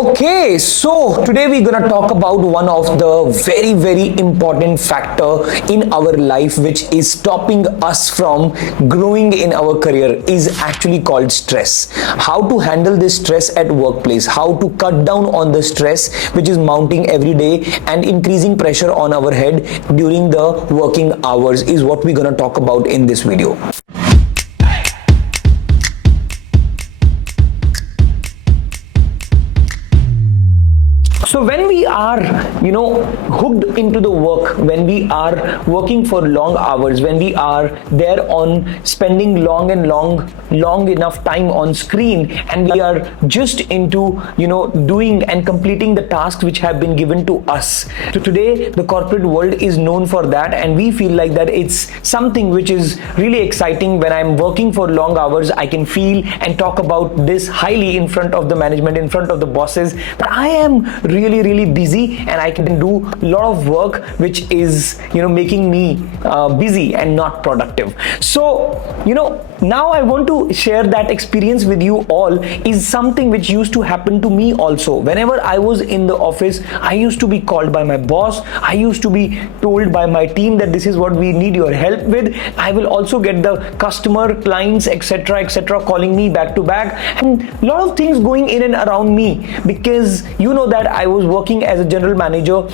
Okay, so today we're gonna talk about one of the very important factor in our life which is stopping us from growing in our career is actually called stress. How to handle this stress at workplace, how to cut down on the stress which is mounting every day and increasing pressure on our head during the working hours is what we're gonna talk about in this video. So when we are, hooked into the work, when we are working for long hours, when we are there on spending long enough time on screen, and we are just into, doing and completing the tasks which have been given to us. So today, the corporate world is known for that, and we feel like that it's something which is really exciting. When I'm working for long hours, I can feel and talk about this highly in front of the management, in front of the bosses, but I am really busy and I can do a lot of work which is making me busy and not productive. So now I want to share that experience with you all. Is something which used to happen to me also. Whenever I was in the office, I used to be called by my boss, I used to be told by my team that this is what we need your help with. I will also get the customer, clients, etc calling me back to back, and a lot of things going in and around me, because that I was working as a general manager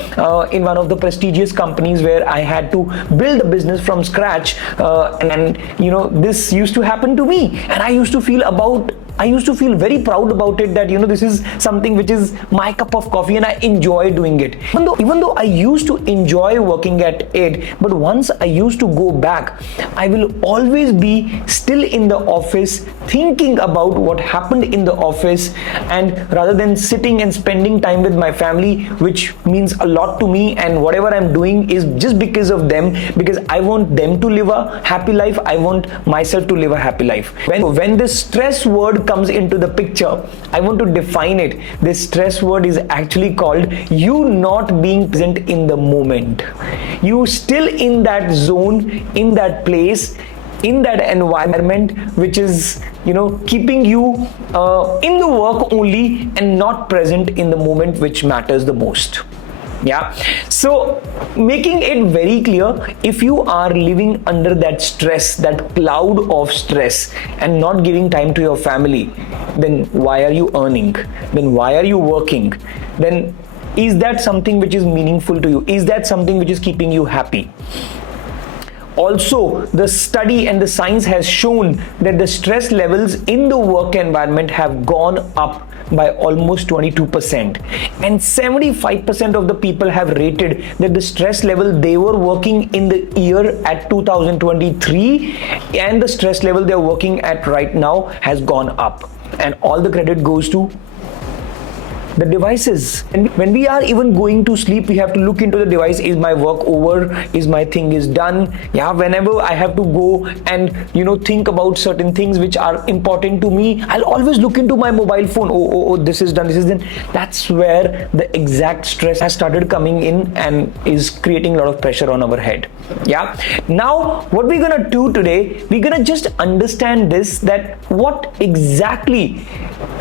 in one of the prestigious companies where I had to build a business from scratch, and this used to happen to me, and I used to feel very proud about it, that this is something which is my cup of coffee and I enjoy doing it. Even though I used to enjoy working at it, but once I used to go back, I will always be still in the office thinking about what happened in the office, and rather than sitting and spending time with my family, which means a lot to me, and whatever I'm doing is just because of them, because I want them to live a happy life, I want myself to live a happy life. When this stress word comes into the picture, I want to define it. This stress word is actually called you not being present in the moment. You still in that zone, in that place, in that environment which is keeping you in the work only and not present in the moment which matters the most. So making it very clear, if you are living under that stress, that cloud of stress, and not giving time to your family, then why are you earning? Then why are you working? Then is that something which is meaningful to you? Is that something which is keeping you happy? Also, the study and the science has shown that the stress levels in the work environment have gone up by almost 22%, and 75% of the people have rated that the stress level they were working in the year at 2023 and the stress level they're working at right now has gone up, and all the credit goes to the devices. And when we are even going to sleep, we have to look into the device. Is my work over? Is my thing is done? Whenever I have to go and think about certain things which are important to me, I'll always look into my mobile phone. Oh, this is done, this is done. That's where the exact stress has started coming in and is creating a lot of pressure on our head. Now what we're gonna do today, we're gonna just understand this, that what exactly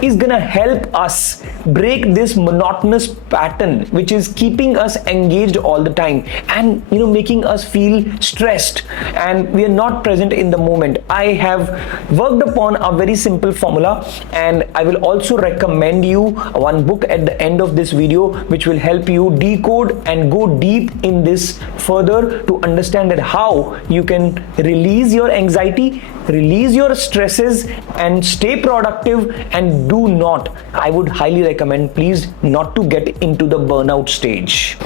is gonna help us break this monotonous pattern which is keeping us engaged all the time and making us feel stressed, and we are not present in the moment. I have worked upon a very simple formula, and I will also recommend you one book at the end of this video which will help you decode and go deep in this further to understand that how you can release your anxiety, release your stresses, and stay productive, and do not, I would highly recommend, please, not to get into the burnout stage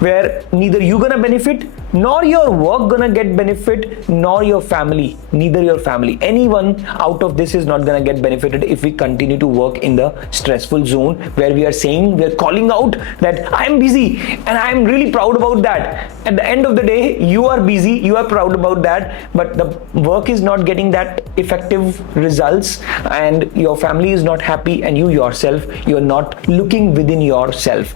where neither you gonna benefit, nor your work gonna get benefit, nor your family, neither your family. Anyone out of this is not gonna get benefited if we continue to work in the stressful zone where we are calling out that I'm busy and I'm really proud about that. At the end of the day, you are busy, you are proud about that, but the work is not getting that effective results, and your family is not happy, and you yourself, you're not looking within yourself.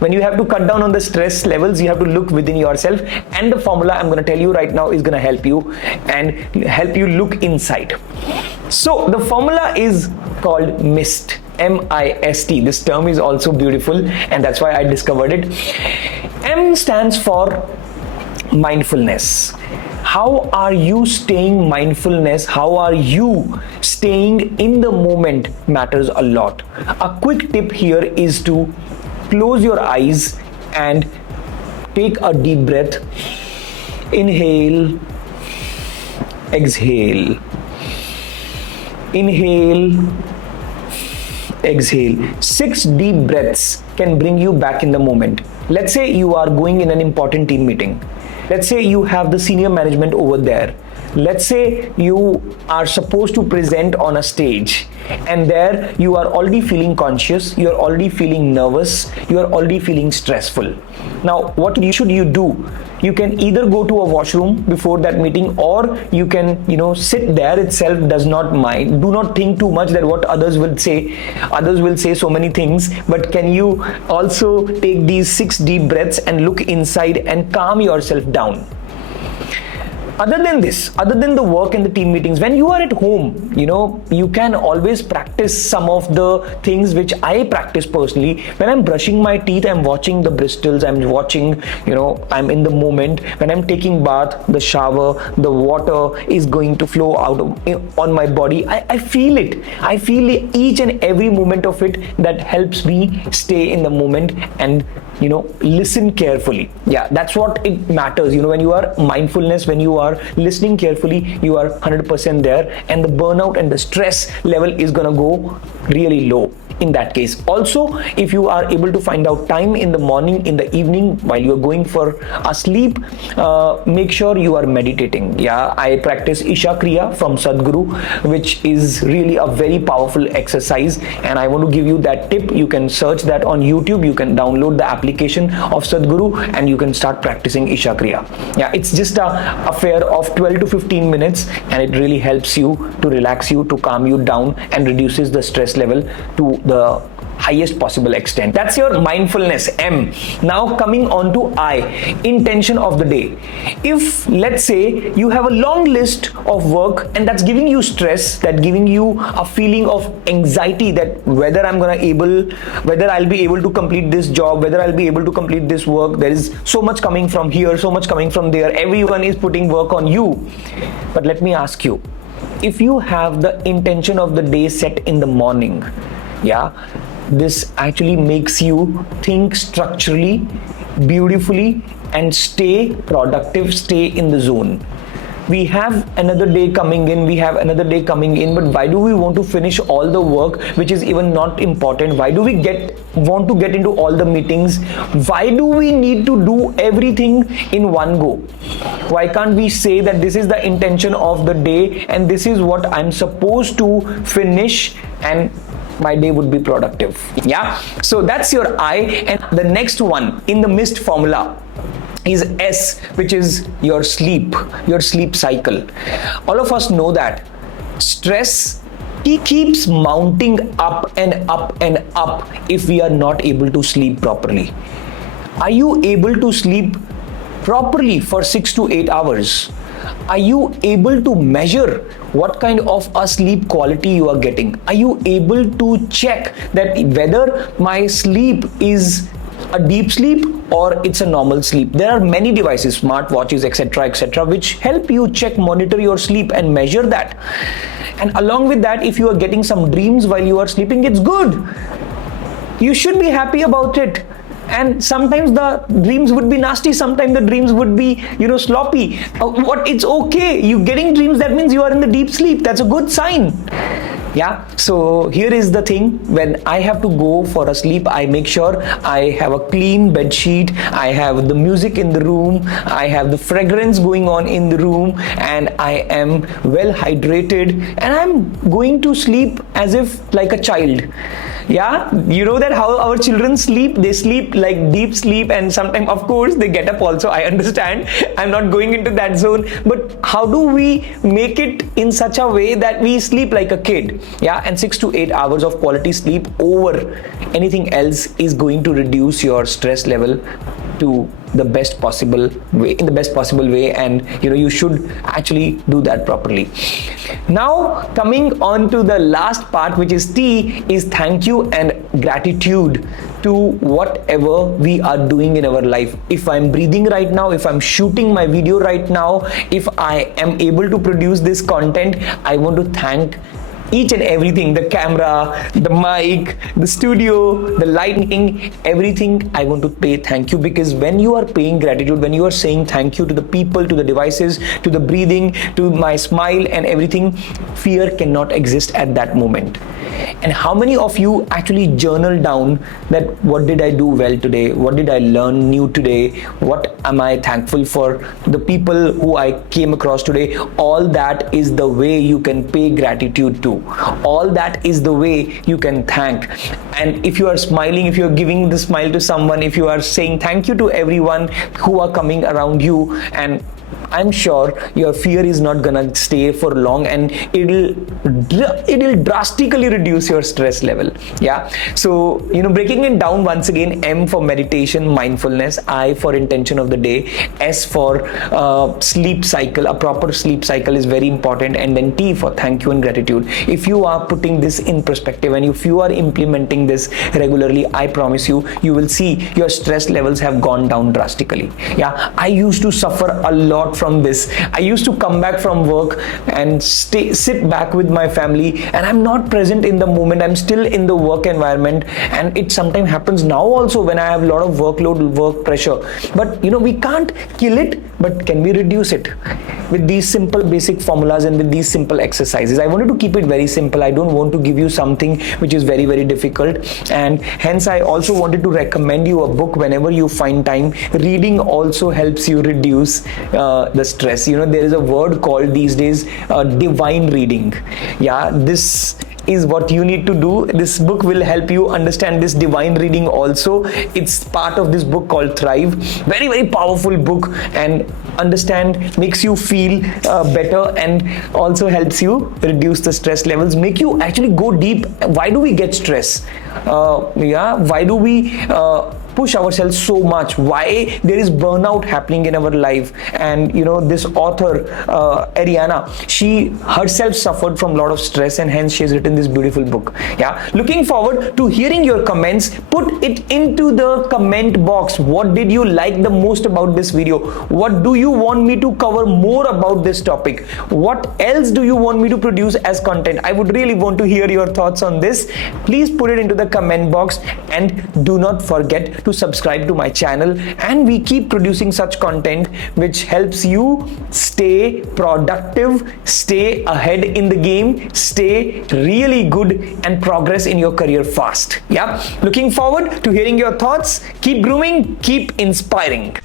When you have to cut down on the stress levels, you have to look within yourself, and the formula I'm going to tell you right now is going to help you and help you look inside. So the formula is called MIST. M-I-S-T. This term is also beautiful, and that's why I discovered it. M stands for mindfulness. How are you staying mindfulness? How are you staying in the moment matters a lot. A quick tip here is to close your eyes and take a deep breath. Inhale, exhale. Inhale, exhale. 6 deep breaths can bring you back in the moment. Let's say you are going in an important team meeting. Let's say you have the senior management over there. Let's say you are supposed to present on a stage, and there you are already feeling conscious, you are already feeling nervous, you are already feeling stressful. Now, what should you do? You can either go to a washroom before that meeting, or you can, sit there itself, does not mind. Do not think too much that what others will say. Others will say so many things, but can you also take these 6 deep breaths and look inside and calm yourself down? Other than this, other than the work and the team meetings, when you are at home, you can always practice some of the things which I practice personally. When I'm brushing my teeth, I'm watching the bristles, I'm watching, I'm in the moment. When I'm taking bath, the shower, the water is going to flow out on my body. I feel it. I feel each and every moment of it. That helps me stay in the moment and listen carefully. Yeah, that's what it matters. When you are mindfulness, when you are listening carefully, you are 100% there, and the burnout and the stress level is gonna go really low in that case. Also, if you are able to find out time in the morning, in the evening, while you're going for a sleep, make sure you are meditating. Yeah, I practice Isha Kriya from Sadhguru, which is really a very powerful exercise, and I want to give you that tip. You can search that on YouTube. You can download the application of Sadhguru and you can start practicing Isha Kriya. Yeah, it's just a affair of 12 to 15 minutes, and it really helps you to relax you, to calm you down, and reduces the stress level to the highest possible extent. That's your mindfulness, M. Now coming on to I, intention of the day. If let's say you have a long list of work and that's giving you stress, that giving you a feeling of anxiety that whether I'll be able to complete this job, whether I'll be able to complete this work, there is so much coming from here, so much coming from there, everyone is putting work on you. But let me ask you, if you have the intention of the day set in the morning, this actually makes you think structurally, beautifully, and stay productive, stay in the zone. We have another day coming in, but why do we want to finish all the work which is even not important? Why do we want to get into all the meetings? Why do we need to do everything in one go? Why can't we say that this is the intention of the day and this is what I'm supposed to finish, and my day would be productive? Yeah, so that's your I. And the next one in the MIST formula is S, which is your sleep cycle. All of us know that stress keeps mounting up and up and up if we are not able to sleep properly. Are you able to sleep properly for 6 to 8 hours? Are you able to measure what kind of a sleep quality you are getting? Are you able to check that whether my sleep is a deep sleep or it's a normal sleep? There are many devices, smartwatches, etc., which help you check, monitor your sleep and measure that. And along with that, if you are getting some dreams while you are sleeping, it's good. You should be happy about it. And sometimes the dreams would be nasty, sometimes the dreams would be, sloppy. It's okay. You getting dreams, that means you are in the deep sleep. That's a good sign. Yeah, so here is the thing. When I have to go for a sleep, I make sure I have a clean bed sheet, I have the music in the room, I have the fragrance going on in the room, and I am well hydrated, and I'm going to sleep as if like a child. Yeah, you know that how our children sleep, they sleep like deep sleep, and sometimes of course they get up also. I understand, I'm not going into that zone, but how do we make it in such a way that we sleep like a kid? Yeah, and 6 to 8 hours of quality sleep over anything else is going to reduce your stress level to the best possible way, in the best possible way, and you should actually do that properly. Now coming on to the last part, which is T, is thank you and gratitude to whatever we are doing in our life. If I'm breathing right now, if I'm shooting my video right now, if I am able to produce this content, I want to thank each and everything, the camera, the mic, the studio, the lighting, everything. I want to pay thank you, because when you are paying gratitude, when you are saying thank you to the people, to the devices, to the breathing, to my smile and everything, fear cannot exist at that moment. And how many of you actually journal down that what did I do well today? What did I learn new today? What am I thankful for? The people who I came across today. All that is the way you can pay gratitude to. All that is the way you can thank. And if you are smiling, if you are giving the smile to someone, if you are saying thank you to everyone who are coming around you, and I'm sure your fear is not gonna stay for long, and it'll drastically reduce your stress level. Yeah. So breaking it down once again: M for meditation, mindfulness; I for intention of the day; S for sleep cycle. A proper sleep cycle is very important, and then T for thank you and gratitude. If you are putting this in perspective and if you are implementing this regularly, I promise you, you will see your stress levels have gone down drastically. Yeah. I used to suffer a lot from this. I used to come back from work and sit back with my family, and I'm not present in the moment. I'm still in the work environment, and it sometimes happens now also when I have a lot of workload, work pressure. But we can't kill it, but can we reduce it with these simple basic formulas and with these simple exercises? I wanted to keep it very simple. I don't want to give you something which is very, very difficult, and hence I also wanted to recommend you a book whenever you find time. Reading also helps you reduce the stress. There is a word called these days divine reading. Yeah, this is what you need to do. This book will help you understand this divine reading also. It's part of this book called Thrive. Very, very powerful book, and understand, makes you feel better, and also helps you reduce the stress levels, make you actually go deep. Why do we get stress? Why do we push ourselves so much? Why there is burnout happening in our life? And this author Ariana, she herself suffered from a lot of stress, and hence she has written this beautiful book. Yeah, looking forward to hearing your comments. Put it into the comment box. What did you like the most about this video? What do you want me to cover more about this topic? What else do you want me to produce as content? I would really want to hear your thoughts on this. Please put it into the comment box, and do not forget to subscribe to my channel. And we keep producing such content which helps you stay productive, stay ahead in the game, stay really good, and progress in your career fast. Yeah, looking forward to hearing your thoughts. Keep grooming, keep inspiring.